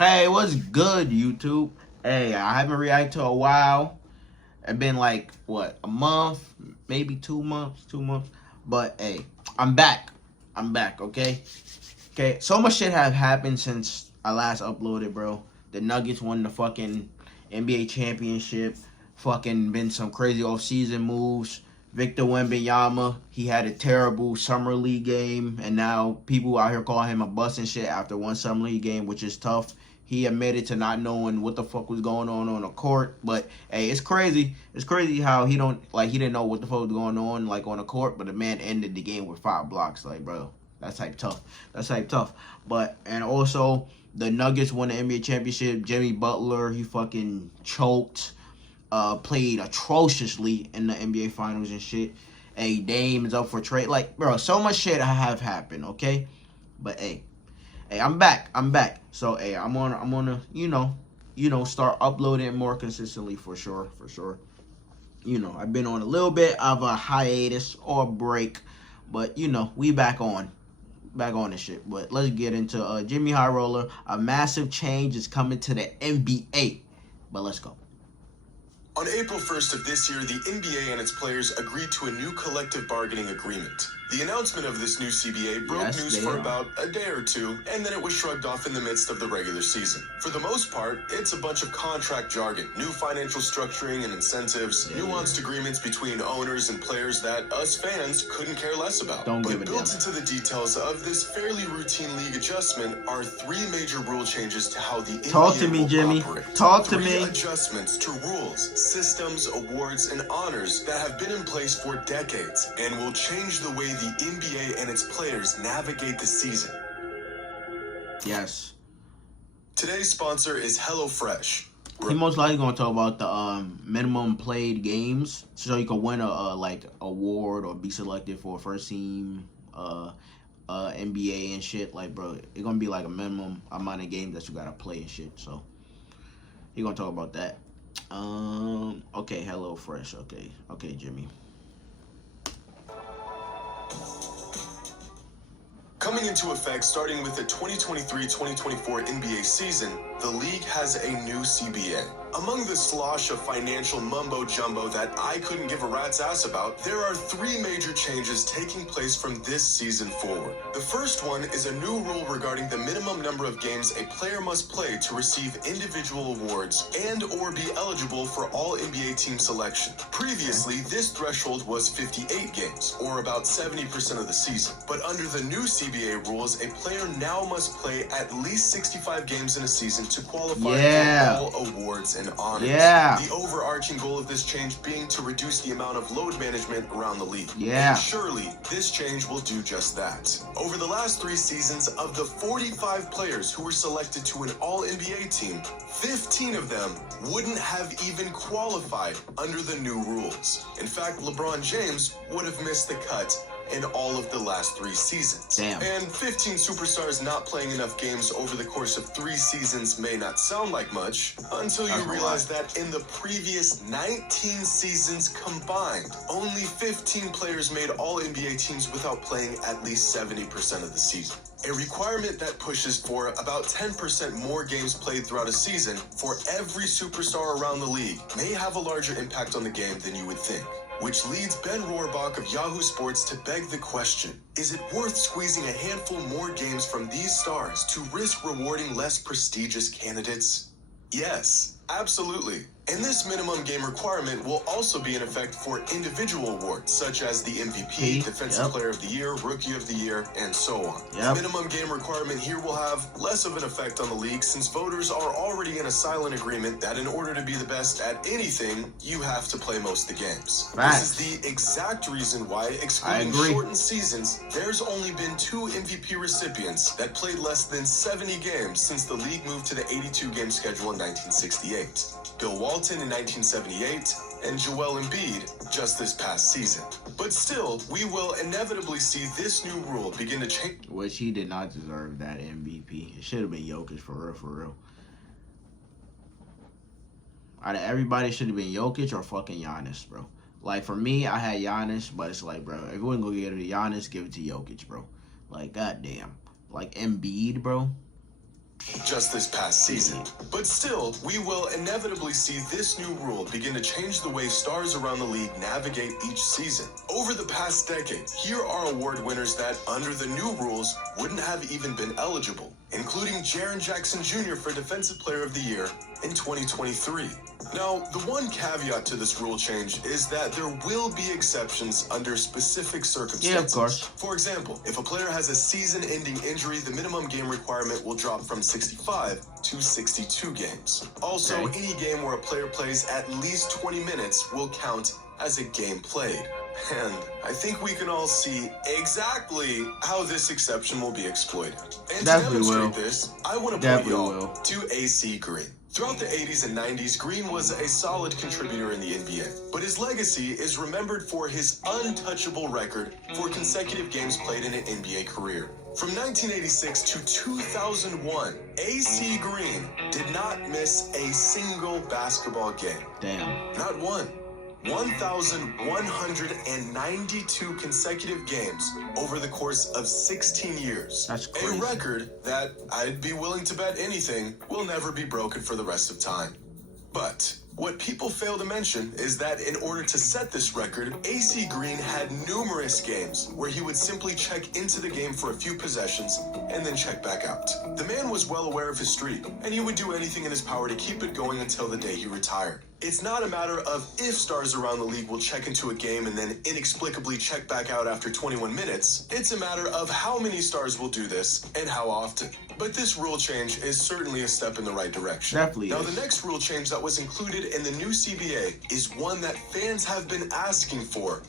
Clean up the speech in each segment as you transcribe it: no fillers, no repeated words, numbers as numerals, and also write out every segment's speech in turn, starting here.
Hey, what's good, YouTube? Hey, I haven't reacted to a while. It's been like, what, a month? Maybe 2 months? 2 months. But, hey, I'm back. I'm back, okay? Okay, so much shit have happened since I last uploaded, bro. The Nuggets won the fucking NBA championship. Fucking been some crazy off-season moves. Victor Wembanyama, he had a terrible summer league game, and now people out here calling him a bust and shit after one summer league game, which is tough. He admitted to not knowing what the fuck was going on the court, but hey, it's crazy. It's crazy how he didn't know what the fuck was going on like on the court, but the man ended the game with 5 blocks, like, bro. That's type tough. That's type tough. But and also the Nuggets won the NBA championship. Jimmy Butler, he fucking choked. Played atrociously in the NBA finals and shit. Hey, Dame is up for trade. Like, bro, so much shit have happened, okay? But hey, I'm back. I'm back. So hey, I'm gonna, start uploading more consistently for sure. I've been on a little bit of a hiatus or break, but we back on this shit. But let's get into Jimmy High Roller. A massive change is coming to the NBA. But let's go. On April 1st of this year, the NBA and its players agreed to a new collective bargaining agreement. The announcement of this new CBA broke news for about a day or two, and then it was shrugged off in the midst of the regular season. For the most part, it's a bunch of contract jargon, new financial structuring and incentives, nuanced agreements between owners and players that us fans couldn't care less about. But built into the details of this fairly routine league adjustment are 3 major rule changes to how the NBA Talk to me, Jimmy. operate. Talk to me. 3 adjustments to rules, systems, awards, and honors that have been in place for decades and will change the way the NBA and its players navigate the season. Yes. Today's sponsor is HelloFresh. He most likely gonna talk about the minimum played games, so you can win a like award or be selected for a first team NBA and shit. Like, bro, it's gonna be like a minimum amount of games that you gotta play and shit. So he gonna talk about that. Okay, HelloFresh. Okay, Jimmy. Coming into effect starting with the 2023-2024 NBA season, the league has a new CBA. Among the slosh of financial mumbo-jumbo that I couldn't give a rat's ass about, there are 3 major changes taking place from this season forward. The first one is a new rule regarding the minimum number of games a player must play to receive individual awards and or be eligible for all NBA team selection. Previously, this threshold was 58 games, or about 70% of the season. But under the new CBA rules, a player now must play at least 65 games in a season to qualify for all awards and honors. The overarching goal of this change being to reduce the amount of load management around the league. And surely, this change will do just that. Over the last 3 seasons, of the 45 players who were selected to an all-NBA team, 15 of them wouldn't have even qualified under the new rules. In fact, LeBron James would have missed the cut in all of the last 3 seasons. And 15 superstars not playing enough games over the course of 3 seasons may not sound like much until you realize that in the previous 19 seasons combined, only 15 players made all NBA teams without playing at least 70% of the season. A requirement that pushes for about 10% more games played throughout a season for every superstar around the league may have a larger impact on the game than you would think. Which leads Ben Rohrbach of Yahoo Sports to beg the question, is it worth squeezing a handful more games from these stars to risk rewarding less prestigious candidates? Yes, absolutely. And this minimum game requirement will also be in effect for individual awards, such as the MVP, Defensive Player of the Year, Rookie of the Year, and so on. The minimum game requirement here will have less of an effect on the league since voters are already in a silent agreement that in order to be the best at anything, you have to play most of the games. This is the exact reason why, excluding shortened seasons, there's only been 2 MVP recipients that played less than 70 games since the league moved to the 82-game schedule in 1968. Bill Walton in 1978, and Joel Embiid just this past season. But still, we will inevitably see this new rule begin to change. Which he did not deserve that MVP. It should have been Jokic for real. Out of everybody, should have been Jokic or fucking Giannis, bro. Like, for me, I had Giannis, but it's like, bro, if we're gonna give it to Giannis, give it to Jokic, bro. Like, goddamn. Like, Embiid, bro. just this past season. But still, we will inevitably see this new rule begin to change the way stars around the league navigate each season. Over the past decade, here are award winners that, under the new rules, wouldn't have even been eligible, including Jaren Jackson Jr. for Defensive Player of the Year in 2023. Now, the one caveat to this rule change is that there will be exceptions under specific circumstances. Yeah, of course. For example, if a player has a season-ending injury, the minimum game requirement will drop from 65 to 62 games. Also, any game where a player plays at least 20 minutes will count as a game played. And I think we can all see exactly how this exception will be exploited. And Definitely to demonstrate will. this, I want to point y'all to AC Green. Throughout the 80s and 90s, Green was a solid contributor in the NBA, but his legacy is remembered for his untouchable record for consecutive games played in an NBA career. From 1986 to 2001, AC Green did not miss a single basketball game. Damn. Not one. 1,192 consecutive games over the course of 16 years. That's crazy. A record that I'd be willing to bet anything will never be broken for the rest of time. But what people fail to mention is that in order to set this record, AC Green had numerous games where he would simply check into the game for a few possessions and then check back out. The man was well aware of his streak, and he would do anything in his power to keep it going until the day he retired. It's not a matter of if stars around the league will check into a game and then inexplicably check back out after 21 minutes. It's a matter of how many stars will do this and how often. But this rule change is certainly a step in the right direction. Definitely Now, is. the next rule change that was included in the new CBA is one that fans have been asking for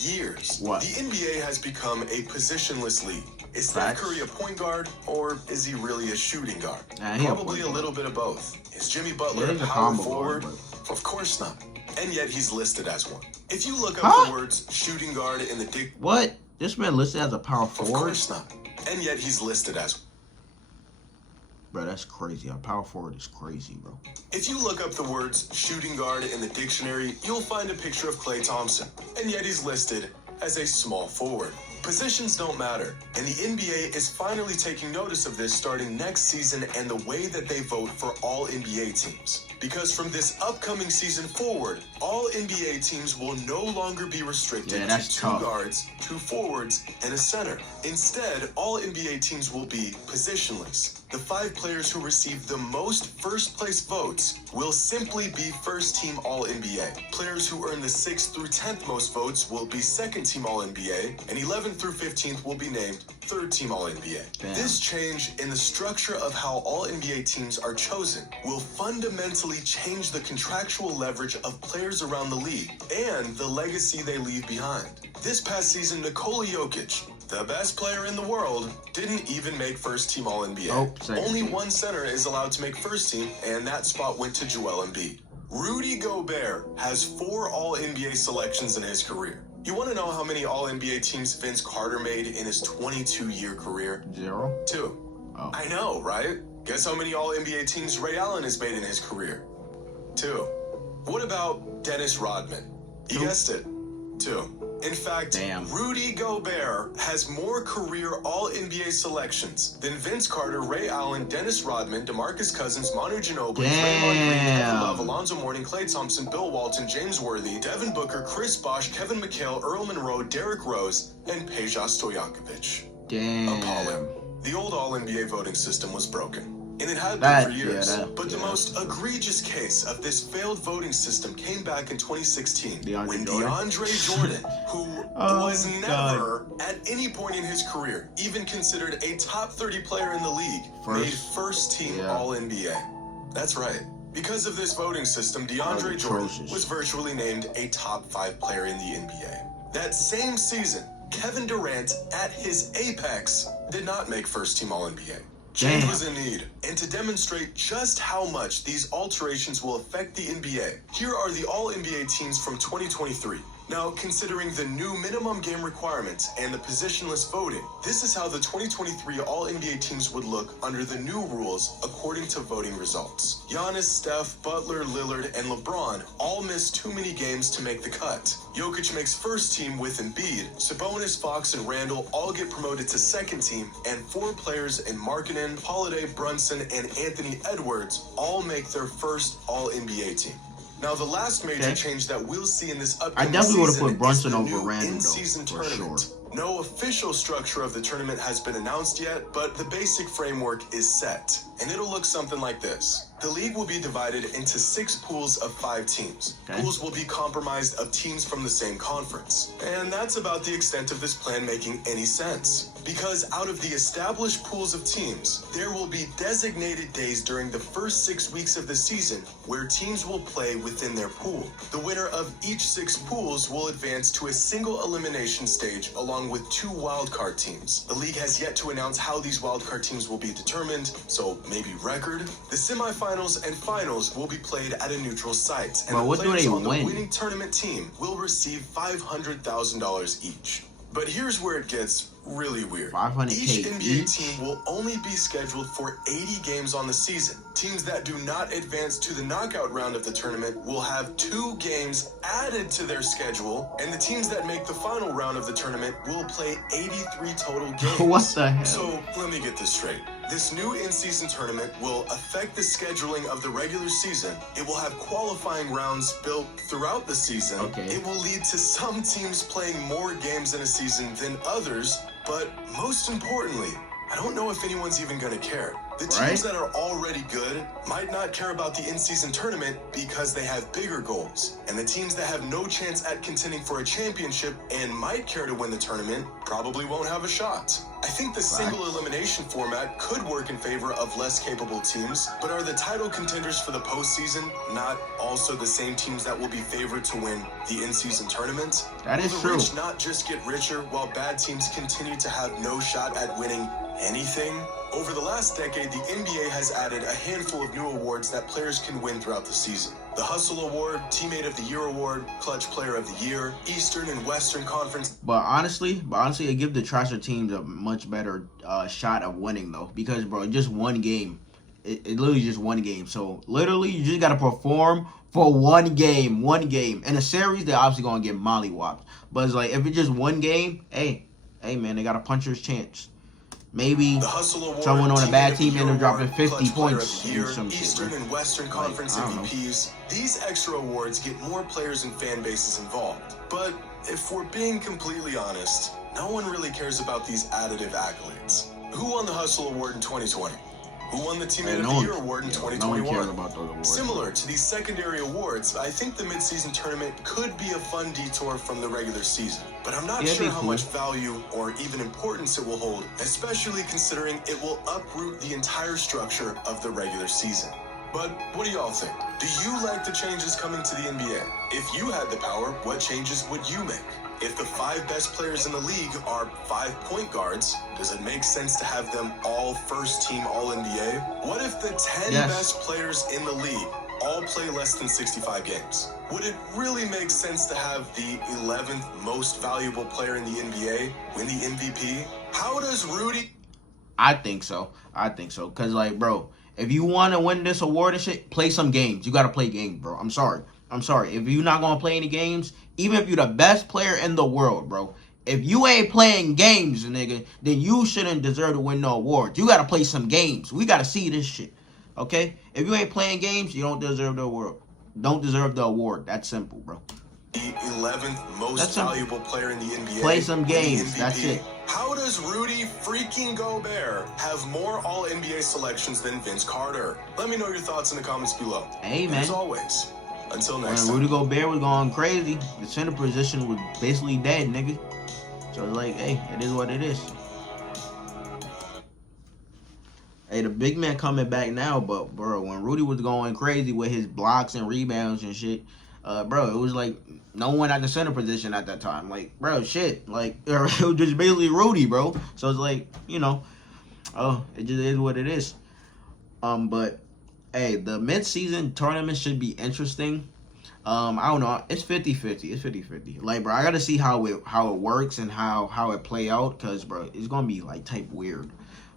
years. What? The NBA has become a positionless league. Is Steph Curry a point guard, or is he really a shooting guard? Probably a little bit of both. Is Jimmy Butler a power forward? Of course not. And yet he's listed as one. If you look up the words shooting guard in the What? This man listed as a power forward? Of course not. And yet he's listed as one. Bro, that's crazy. A power forward is crazy, bro. If you look up the words shooting guard in the dictionary, you'll find a picture of Klay Thompson. And yet he's listed as a small forward. Positions don't matter, and the NBA is finally taking notice of this starting next season and the way that they vote for all NBA teams. Because from this upcoming season forward, all NBA teams will no longer be restricted to 2 guards, 2 forwards, and a center. Instead, all NBA teams will be positionless. The 5 players who receive the most first-place votes will simply be first-team All-NBA. Players who earn the 6th through 10th most votes will be second-team All-NBA, and 11th through 15th will be named third-team All-NBA. This change in the structure of how All-NBA teams are chosen will fundamentally change the contractual leverage of players around the league and the legacy they leave behind. This past season, Nikola Jokic, the best player in the world, didn't even make first-team All-NBA. Only one center is allowed to make first-team, and that spot went to Joel Embiid. Rudy Gobert has 4 All-NBA selections in his career. You want to know how many All-NBA teams Vince Carter made in his 22-year career? 0. 2. Oh. I know, right? Guess how many All-NBA teams Ray Allen has made in his career? 2. What about Dennis Rodman? You guessed it. 2. In fact, Rudy Gobert has more career All-NBA selections than Vince Carter, Ray Allen, Dennis Rodman, DeMarcus Cousins, Manu Ginobili, Draymond Green, Kevin Love, Alonzo Mourning, Klay Thompson, Bill Walton, James Worthy, Devin Booker, Chris Bosh, Kevin McHale, Earl Monroe, Derrick Rose, and Peja Stojakovic. Appalling. The old All-NBA voting system was broken. And it had been for years. But the most egregious case of this failed voting system came back in 2016 when DeAndre Jordan, who was never at any point in his career even considered a top 30 player in the league, made first-team All-NBA. That's right. Because of this voting system, DeAndre Jordan was virtually named a top 5 player in the NBA. That same season, Kevin Durant, at his apex, did not make first-team All-NBA. Change was in need, and to demonstrate just how much these alterations will affect the NBA, here are the All-NBA teams from 2023. Now, considering the new minimum game requirements and the positionless voting, this is how the 2023 All-NBA teams would look under the new rules according to voting results. Giannis, Steph, Butler, Lillard, and LeBron all missed too many games to make the cut. Jokic makes first team with Embiid. Sabonis, Fox, and Randall all get promoted to second team, and 4 players in Markkanen, Holiday, Brunson, and Anthony Edwards all make their first All-NBA team. Now, the last major change that we'll see in this upcoming season, I definitely would have put Brunson over Randall, in-season though, for tournament. sure. No official structure of the tournament has been announced yet, but the basic framework is set, and it'll look something like this. The league will be divided into 6 pools of 5 teams. Okay. Pools will be comprised of teams from the same conference. And that's about the extent of this plan making any sense. Because out of the established pools of teams, there will be designated days during the first 6 weeks of the season where teams will play within their pool. The winner of each 6 pools will advance to a single elimination stage along with 2 wildcard teams. The league has yet to announce how these wildcard teams will be determined, so maybe record. The semifinals and finals will be played at a neutral site, and the players on the winning tournament team will receive $500,000 each. But here's where it gets really weird. Each NBA team will only be scheduled for 80 games on the season. Teams that do not advance to the knockout round of the tournament will have 2 games added to their schedule, and the teams that make the final round of the tournament will play 83 total games. What the hell? So let me get this straight. This new in-season tournament will affect the scheduling of the regular season. It will have qualifying rounds built throughout the season. It will lead to some teams playing more games in a season than others, but most importantly, I don't know if anyone's even going to care. The teams that are already good might not care about the in-season tournament because they have bigger goals. And the teams that have no chance at contending for a championship and might care to win the tournament probably won't have a shot. I think the single elimination format could work in favor of less capable teams, but are the title contenders for the postseason not also the same teams that will be favored to win the in-season tournament? That is true. Will the rich not just get richer while bad teams continue to have no shot at winning anything? Over the last decade, the NBA has added a handful of new awards that players can win throughout the season. The Hustle Award, Teammate of the Year Award, Clutch Player of the Year, Eastern and Western Conference. But honestly, it gives the trasher teams a much better shot of winning, though. Because, bro, just one game. It literally just one game. So, literally, you just got to perform for one game. In a series, they're obviously going to get mollywopped. But it's like, if it's just one game, hey, man, they got a puncher's chance. Maybe someone on a bad team ended up dropping 50 points in some Eastern and Western Conference MVPs. These extra awards get more players and fan bases involved. But if we're being completely honest, no one really cares about these additive accolades. Who won the Hustle Award in 2020? Who won the Teammate of the Year award in 2021? No one cares about those awards. Similar to these secondary awards, I think the midseason tournament could be a fun detour from the regular season. But I'm not sure how much value or even importance it will hold, especially considering it will uproot the entire structure of the regular season. But what do y'all think? Do you like the changes coming to the NBA? If you had the power, what changes would you make? If the 5 best players in the league are 5 point guards, does it make sense to have them all first team All-NBA? What if the 10 best players in the league all play less than 65 games? Would it really make sense to have the 11th most valuable player in the NBA win the MVP? How does Rudy... I think so. Because, like, bro, if you want to win this award and shit, play some games. You got to play games, bro. I'm sorry. If you're not going to play any games, even if you're the best player in the world, bro, if you ain't playing games, nigga, then you shouldn't deserve to win no awards. You got to play some games. We got to see this shit, okay? If you ain't playing games, you don't deserve the award. Don't deserve the award. That's simple, bro. The 11th most valuable player in the NBA. Play some games. That's it. How does Rudy freaking Gobert have more All-NBA selections than Vince Carter? Let me know your thoughts in the comments below. Hey, man. As always, until next time. When Rudy Gobert was going crazy, the center position was basically dead, nigga. So it's like, hey, it is what it is. Hey, the big man coming back now, but, bro, when Rudy was going crazy with his blocks and rebounds and shit, bro, it was like no one at the center position at that time. Like, bro, shit. Like, it was just basically Rudy, bro. So it's like, you know, it just is what it is. But, hey, the mid-season tournament should be interesting. I don't know. It's 50-50. It's 50-50. Like, bro, I gotta see how it works and how it play out, cause bro, it's gonna be like type weird.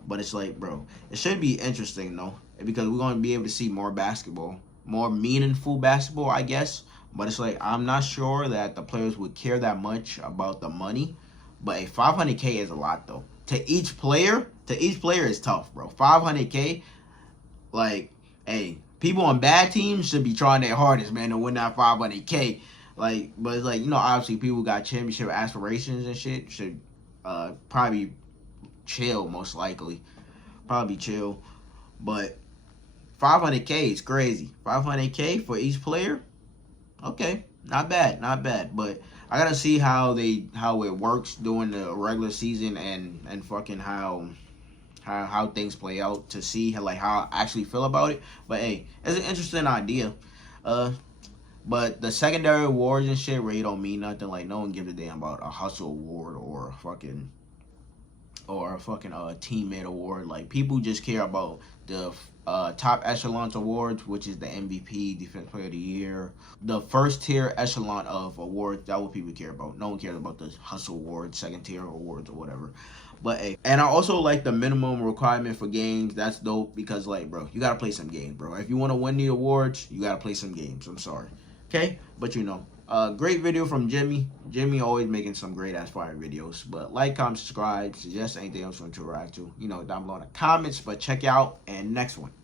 But it's like, bro, it should be interesting though, because we're gonna be able to see more basketball, more meaningful basketball, I guess. But it's like I'm not sure that the players would care that much about the money. But a 500K is a lot though. To each player is tough, bro. 500K, like, hey, people on bad teams should be trying their hardest, man, to win that 500K. Like, but it's like, obviously people got championship aspirations and shit should probably chill, most likely. Probably chill. But 500K is crazy. 500K for each player? Okay. Not bad. Not bad. But I gotta see how it works during the regular season and fucking how things play out, to see how I actually feel about it. But hey, it's an interesting idea. But the secondary awards and shit really don't mean nothing. Like, no one gives a damn about a hustle award or a fucking teammate award. Like, people just care about the top echelon awards, which is the MVP, Defense Player of the Year, the first tier echelon of awards. That's what people care about. No one cares about the hustle awards, second tier awards, or whatever. But hey, and I also like the minimum requirement for games. That's dope, because like, bro, you gotta play some games, bro. If you want to win the awards, you gotta play some games. I'm sorry. Okay, but great video from Jimmy. Jimmy always making some great ass fire videos. But like, comment, subscribe, suggest anything else you want to react to, down below in the comments. But check out and next one.